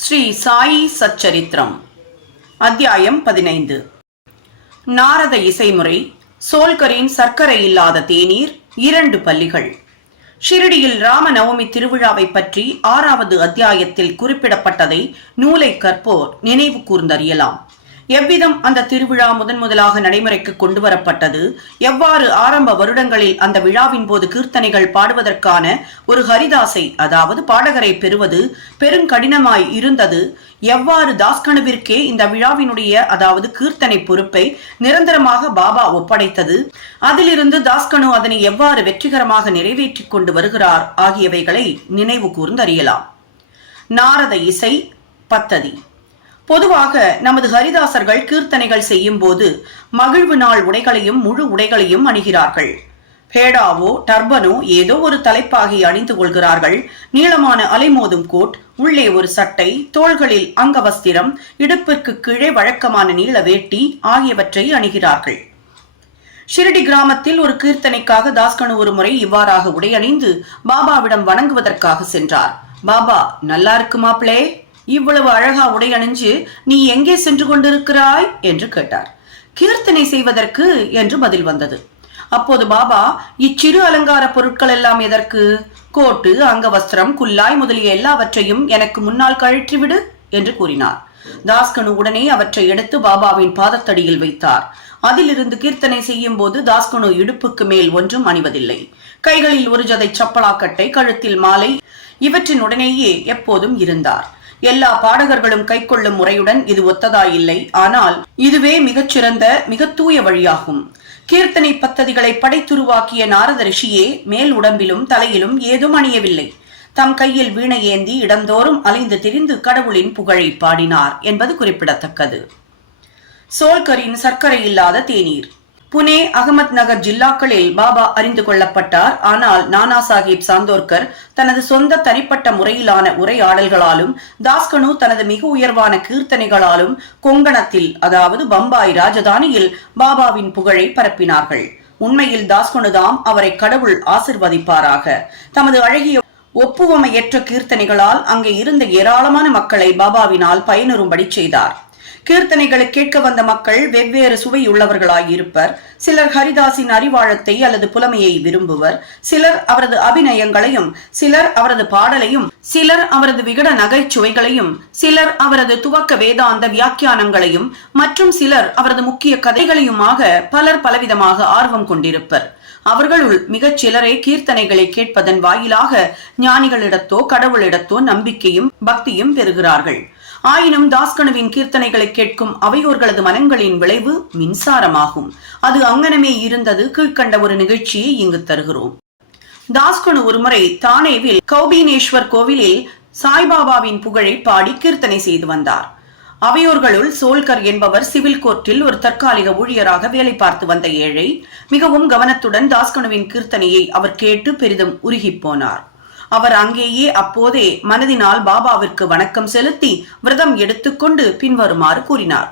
ஸ்ரீ சாயி சச்சரித்திரம் அத்தியாயம் பதினைந்து. நாரத இசைமுறை சோல்கரின் சர்க்கரை இல்லாத தேநீர் இரண்டு பள்ளிகள். ஷிரடியில் ராமநவமி திருவிழாவை பற்றி ஆறாவது அத்தியாயத்தில் குறிப்பிடப்பட்டதை நூலை கற்போர் நினைவு கூர்ந்தறியலாம். எவ்விதம் அந்த திருவிழா முதன் முதலாக நடைமுறைக்கு கொண்டு வரப்பட்டது எவ்வாறு ஆரம்ப வருடங்களில் அந்த விழாவின் போது கீர்த்தனைகள் பாடுவதற்கான ஒரு ஹரிதாசை அதாவது பாடகரை பெறுவது பெருங்கடினமாய் இருந்தது. எவ்வாறு தாஸ்கனுவிற்கே இந்த விழாவினுடைய அதாவது கீர்த்தனை பொறுப்பை நிரந்தரமாக பாபா ஒப்படைத்தது? அதிலிருந்து தாஸ்கனு அதனை எவ்வாறு வெற்றிகரமாக நிறைவேற்றிக் கொண்டு வருகிறார்? ஆகியவைகளை நினைவு கூர்ந்தறியலாம். நாரத இசை பத்ததி. பொதுவாக நமது ஹரிதாசர்கள் கீர்த்தனைகள் செய்யும் போது மகிழ்வு நாள் உடைகளையும் முழு உடைகளையும் அணிகிறார்கள். பேடாவோ டர்பனோ ஏதோ ஒரு தலைப்பாகி அணிந்து கொள்கிறார்கள். நீளமான அலைமோதும் கோட் உள்ளே ஒரு சட்டை தோள்களில் அங்கவஸ்திரம் இடுப்பிற்கு கீழே வழக்கமான நீள வேட்டி ஆகியவற்றை அணிகிறார்கள். ஷிரடி கிராமத்தில் ஒரு கீர்த்தனைக்காக தாஸ்கனு ஒரு முறை இவ்வாறாக உடையணிந்து பாபாவிடம் வணங்குவதற்காக சென்றார். பாபா நல்லா இருக்கு மாப்பிளே. இவ்வளவு அழகா உடை அணிஞ்சு நீ எங்கே சென்று கொண்டிருக்கிறாய்? என்று கேட்டார். கீர்த்தனை செய்வதற்கு என்று பதில் வந்தது. அப்போது பாபா இச்சிறு அலங்கார பொருட்கள் எல்லாம் எதற்கு? கோட்டு அங்கவஸ்திரம் குல்லாய் முதலிய எல்லாவற்றையும் எனக்கு முன்னால் கழற்றிவிடு என்று கூறினார். தாஸ்கனு உடனே அவற்றை எடுத்து பாபாவின் பாதத்தடியில் வைத்தார். அதிலிருந்து கீர்த்தனை செய்யும் போது தாஸ்கனு இடுப்புக்கு மேல் ஒன்றும் அணிவதில்லை. கைகளில் ஒரு ஜதை சப்பலாக்கட்டை கழுத்தில் மாலை இவற்றின் உடனேயே எப்போதும் இருந்தார். எல்லா பாடகர்களும் கைக்கொள்ளும் முறையுடன் இது ஒத்ததாயில்லை. ஆனால் இதுவே மிகச்சிறந்த மிக தூய வழியாகும். கீர்த்தனை பத்ததிகளை படைத்துருவாக்கிய நாரத ரிஷியே மேல் உடம்பிலும் தலையிலும் ஏதும் அணியவில்லை. தம் கையில் வீணை ஏந்தி இடந்தோறும் அலைந்து திரிந்து கடவுளின் புகழை பாடினார் என்பது குறிப்பிடத்தக்கது. சோல்கரின் சர்க்கரை இல்லாத தேநீர். புனே அகமத் நகர் ஜில்லாக்களில் பாபா அறிந்து கொள்ளப்பட்டார். ஆனால் நானா சாஹிப் சாந்தோர்கர் தனது சொந்த தனிப்பட்ட முறையிலான உரையாடல்களாலும் தாஸ்கனு தனது மிக உயர்வான கீர்த்தனைகளாலும் கொங்கணத்தில் அதாவது பம்பாய் ராஜதானியில் பாபாவின் புகழை பரப்பினார்கள். உண்மையில் தாஸ்கனுதாம் அவரை கடவுள் ஆசிர்வதிப்பாராக. தமது அழகிய ஒப்புவமையற்ற கீர்த்தனைகளால் அங்கே இருந்த ஏராளமான மக்களை பாபாவினால் பயனுறும்படி செய்தார். கீர்த்தனைகளை கேட்க வந்த மக்கள் வெவ்வேறு சுவையுள்ளவர்களாயிருப்பர் சிலர் ஹரிதாசின் அறிவாழத்தை அல்லது புலமையை விரும்புவர். சிலர் அவரது அபிநயங்களையும் சிலர் அவரது பாடலையும் சிலர் அவரது விகட நகைச்சுவைகளையும் சிலர் அவரது துவக்க வேதாந்த வியாக்கியானங்களையும் மற்றும் சிலர் அவரது முக்கிய கதைகளையுமாக பலர் பலவிதமாக ஆர்வம் கொண்டிருப்பர். அவர்களுள் மிகச் சிலரே கீர்த்தனைகளை கேட்பதன் வாயிலாக ஞானிகளிடத்தோ கடவுளிடத்தோ நம்பிக்கையும் பக்தியும் பெறுகிறார்கள். ஆயினும் தாஸ்கனுவின் கீர்த்தனைகளை கேட்கும் அவையோர்களது மனங்களின் விளைவு மின்சாரமாகும். அது அங்கனமே இருந்தது கீழ்கண்ட ஒரு நிகழ்ச்சியை இங்கு தருகிறோம். தாஸ்கனு ஒருமுறை தானேவில் கௌபீனேஸ்வர் கோவிலில் சாய்பாபாவின் புகழை பாடி கீர்த்தனை செய்து வந்தார். அவையோர்களுள் சோல்கர் என்பவர் சிவில் கோர்ட்டில் ஒரு தற்காலிக ஊழியராக வேலை பார்த்து வந்த ஏழை. மிகவும் கவனத்துடன் தாஸ்கனுவின் கீர்த்தனையை அவர் கேட்டு பெரிதும் உருகிப் போனார். அவர் அங்கேயே அப்போதே மனதினால் பாபாவிற்கு வணக்கம் செலுத்தி விரதம் எடுத்துக்கொண்டு பின்வருமாறு கூறினார்.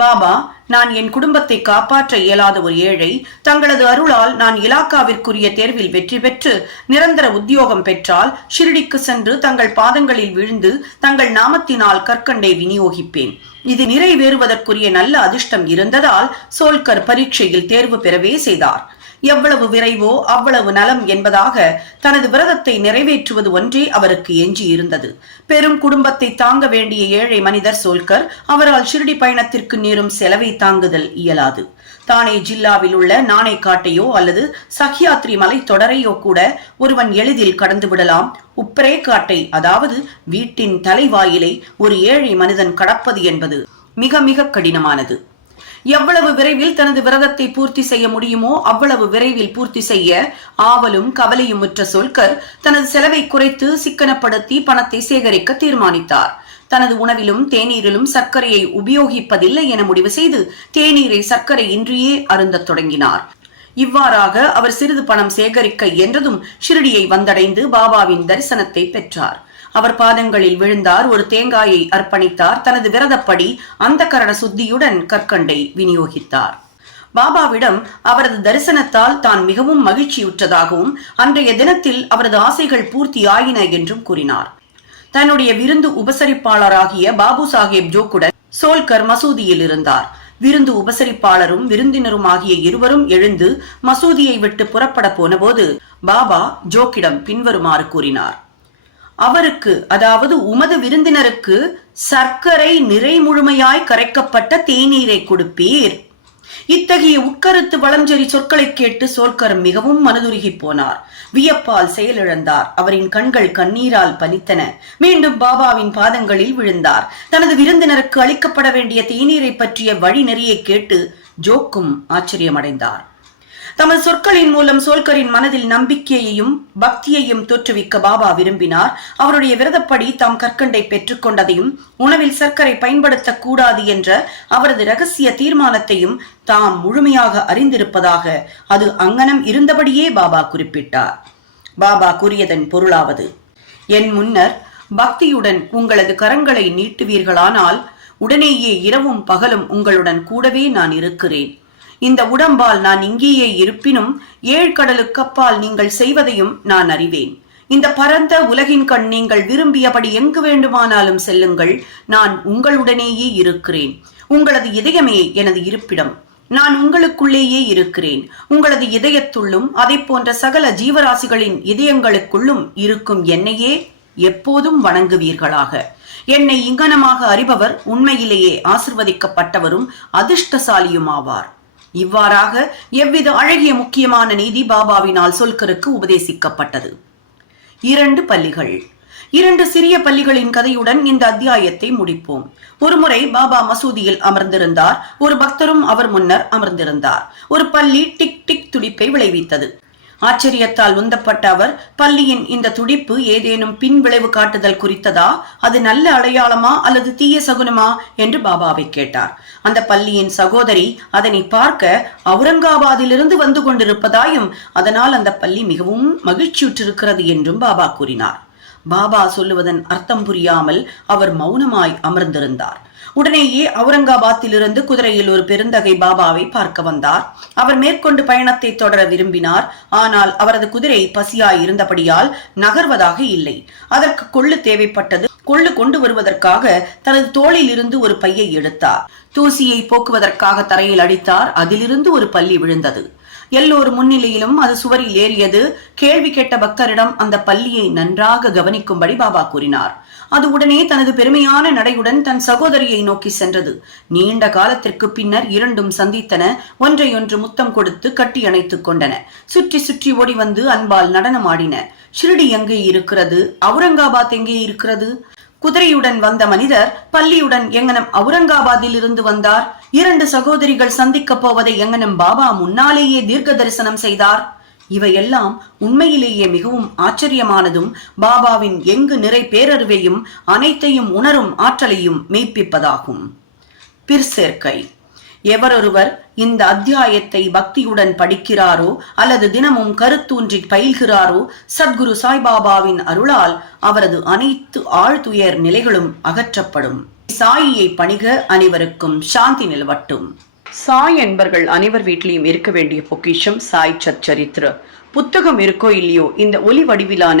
பாபா நான் என் குடும்பத்தை காப்பாற்ற இயலாத ஒரு ஏழை தங்களது அருளால் நான் இலாக்காவிற்குரிய தேர்வில் வெற்றி பெற்று நிரந்தர உத்தியோகம் பெற்றால் ஷிரடிக்கு சென்று தங்கள் பாதங்களில் விழுந்து தங்கள் நாமத்தினால் கற்கண்டை விநியோகிப்பேன். இது நிறைவேறுவதற்குரிய நல்ல அதிர்ஷ்டம் இருந்ததால் சோல்கர் பரீட்சையில் தேர்வு பெறவே செய்தார். எவ்வளவு விரைவோ அவ்வளவு நலம் என்பதாக தனது விரதத்தை நிறைவேற்றுவது ஒன்றே அவருக்கு எஞ்சி இருந்தது பெரும் குடும்பத்தை தாங்க வேண்டிய ஏழை மனிதர் சோல்கர் அவரால் ஷிரடி பயணத்திற்கு நேரும் செலவை தாங்குதல் இயலாது. தானே ஜில்லாவில் உள்ள நாணயக்காட்டையோ அல்லது சஹியாத்ரி மலை தொடரையோ கூட ஒருவன் எளிதில் கடந்து விடலாம். உப்பரே காட்டை அதாவது வீட்டின் தலைவாயிலை ஒரு ஏழை மனிதன் கடப்பது என்பது மிக மிக கடினமானது. எவ்வளவு விரைவில் தனது விரதத்தை பூர்த்தி செய்ய முடியுமோ அவ்வளவு விரைவில் பூர்த்தி செய்ய ஆவலும் கவலையும் முற்ற சொல்கர் தனது செலவை குறைத்து சிக்கனப்படுத்தி பணத்தை சேகரிக்க தீர்மானித்தார். தனது உணவிலும் தேநீரிலும் சர்க்கரையை உபயோகிப்பதில்லை என முடிவு செய்து தேநீரை சர்க்கரை இன்றியே அருந்தத் தொடங்கினார். இவ்வாறாக அவர் சிறிது பணம் சேகரிக்க என்றதும் ஷிரடியை வந்தடைந்து பாபாவின் தரிசனத்தை பெற்றார். அவர் பாதங்களில் விழுந்தார் ஒரு தேங்காயை அர்ப்பணித்தார். தனது விரதப்படி அந்த கரண சுத்தியுடன் கற்கண்டை விநியோகித்தார். பாபாவிடம் அவரது தரிசனத்தால் தான் மிகவும் மகிழ்ச்சியுற்றதாகவும் அன்றைய தினத்தில் அவரது ஆசைகள் பூர்த்தி ஆயின என்றும் கூறினார். தன்னுடைய விருந்து உபசரிப்பாளராகிய பாபு சாஹேப் ஜோக்குடன் சோல்கர் மசூதியில் இருந்தார். விருந்து உபசரிப்பாளரும் விருந்தினரும் ஆகிய இருவரும் எழுந்து மசூதியை விட்டு புறப்பட போனபோது பாபா ஜோக்கிடம் பின்வருமாறு கூறினார். அவருக்கு அதாவது உமது விருந்தினருக்கு சர்க்கரை நிறை முழுமையாய் கரைக்கப்பட்ட தேநீரை கொடுப்பீர். இத்தகைய உட்கருத்து வளஞ்செறி சொற்களை கேட்டு சோல்கர் மிகவும் மனதுருகி போனார். வியப்பால் செயலிழந்தார். அவரின் கண்கள் கண்ணீரால் பனித்தன மீண்டும் பாபாவின் பாதங்களில் விழுந்தார். தனது விருந்தினருக்கு அளிக்கப்பட வேண்டிய தேநீரை பற்றிய வழிநெறியை கேட்டு ஜோக்கும் ஆச்சரியமடைந்தார். தமது சொற்களின் மூலம் சோல்கரின் மனதில் நம்பிக்கையையும் பக்தியையும் தோற்றுவிக்க பாபா விரும்பினார். அவருடைய விரதப்படி தாம் கற்கண்டை பெற்றுக்கொண்டதையும் உணவில் சர்க்கரை பயன்படுத்தக் கூடாது என்ற அவரது ரகசிய தீர்மானத்தையும் தாம் முழுமையாக அறிந்திருப்பதாக அது அங்கனம் இருந்தபடியே பாபா குறிப்பிட்டார். பாபா கூறியதன் பொருளாவது என் முன்னர் பக்தியுடன் உங்களது கரங்களை நீட்டுவீர்களானால் உடனேயே இரவும் பகலும் உங்களுடன் கூடவே நான் இருக்கிறேன். இந்த உடம்பால் நான் இங்கேயே இருப்பினும் ஏழ்கடலுக்கு அப்பால் நீங்கள் செய்வதையும் நான் அறிவேன். இந்த பரந்த உலகின் கண் நீங்கள் விரும்பியபடி எங்கு வேண்டுமானாலும் செல்லுங்கள். நான் உங்களுடனேயே இருக்கிறேன். உங்களது இதயமே எனது இருப்பிடம். நான் உங்களுக்குள்ளேயே இருக்கிறேன். உங்களது இதயத்துள்ளும் அதை போன்ற சகல ஜீவராசிகளின் இதயங்களுக்குள்ளும் இருக்கும் என்னையே எப்போதும் வணங்குவீர்களாக. என்னை இங்கனமாக அறிபவர் உண்மையிலேயே ஆசிர்வதிக்கப்பட்டவரும் அதிர்ஷ்டசாலியும் ஆவார் இவ்வாறாக எவ்வித அழகிய முக்கியமான நீதி பாபாவினால் சொல்கருக்கு உபதேசிக்கப்பட்டது. இரண்டு பள்ளிகள். இரண்டு சிறிய பள்ளிகளின் கதையுடன் இந்த அத்தியாயத்தை முடிப்போம். ஒருமுறை பாபா மசூதியில் அமர்ந்திருந்தார். ஒரு பக்தரும் அவர் முன்னர் அமர்ந்திருந்தார். ஒரு பள்ளி டிக் டிக் துடிப்பை விளைவித்தது. ஆச்சரியத்தால் உந்தப்பட்ட அவர் பள்ளியின் இந்த துடிப்பு ஏதேனும் பின் விளைவு காட்டுதல் குறித்ததா? அது நல்ல அடையாளமா அல்லது தீய சகுனமா? என்று பாபாவை கேட்டார். அந்த பள்ளியின் சகோதரி அதனை பார்க்க அவுரங்காபாதிலிருந்து வந்து கொண்டிருப்பதாயும் அதனால் அந்த பள்ளி மிகவும் மகிழ்ச்சியுற்றிருக்கிறது என்றும் பாபா கூறினார். பாபா சொல்லுவதன் அர்த்தம் புரியாமல் அவர் மௌனமாய் அமர்ந்திருந்தார். உடனேயே அவுரங்காபாத்திலிருந்து குதிரையில் ஒரு பெருந்தகை பாபாவை பார்க்க வந்தார். அவர் மேற்கொண்டு பயணத்தை தொடர விரும்பினார். ஆனால் அவரது குதிரை பசியாய் இருந்தபடியால் நகர்வதாக இல்லை. அதற்கு கொள்ளு தேவைப்பட்டது. கொள்ளு கொண்டு வருவதற்காக தனது தோளில் இருந்து ஒரு பையை எடுத்தார். தூசியை போக்குவதற்காக தரையில் அடித்தார். அதிலிருந்து ஒரு பள்ளி விழுந்தது. எல்லோர் முன்னிலையிலும் அது சுவரில் ஏறியது. கேள்வி கேட்ட பக்தரிடம் அந்த பள்ளியை நன்றாக கவனிக்கும்படி பாபா கூறினார். அது உடனே தனது பெருமையான நடையுடன் தன் சகோதரியை நோக்கி சென்றது. நீண்ட காலத்திற்கு பின்னர் இரண்டும் சந்தித்தன. ஒன்றையொன்று முத்தம் கொடுத்து கட்டி அணைத்துக் கொண்டன. சுற்றி சுற்றி ஓடி வந்து அன்பால் நடனமாடின. ஷிரடி எங்கே இருக்கிறது? அவுரங்காபாத் எங்கே இருக்கிறது? குதிரையுடன் வந்த மனிதர் பள்ளியுடன் எங்கனம் அவுரங்காபாத்தில் இருந்து வந்தார். இரண்டு சகோதரிகள் சந்திக்கப் போவதை எங்கனம் பாபா முன்னாலேயே தீர்க்க தரிசனம் செய்தார். இவையெல்லாம் உண்மையிலேயே மிகவும் ஆச்சரியமானதும் பாபாவின் எங்கு நிறை பேரறிவையும் அனைத்தையும் உணரும் ஆற்றலையும் மெய்ப்பிப்பதாகும். பிற்சேர்க்கை. எவரொருவர் இந்த அத்தியாயத்தை பக்தியுடன் படிக்கிறாரோ அல்லது தினமும் கருத்தூன்றி பயில்கிறாரோ சத்குரு சாய்பாபாவின் அருளால் அவரது அனைத்து ஆழ்துயர் நிலைகளும் அகற்றப்படும். சாயியை பணிக அனைவருக்கும் சாந்தி நிலவட்டும். சாய் என்பர்கள் அனைவர் வீட்டிலையும் இருக்க வேண்டிய பொக்கிஷம் சாய் சச்சரித்திர. புத்தகம் இருக்கோ இல்லையோ இந்த ஒலி வடிவிலான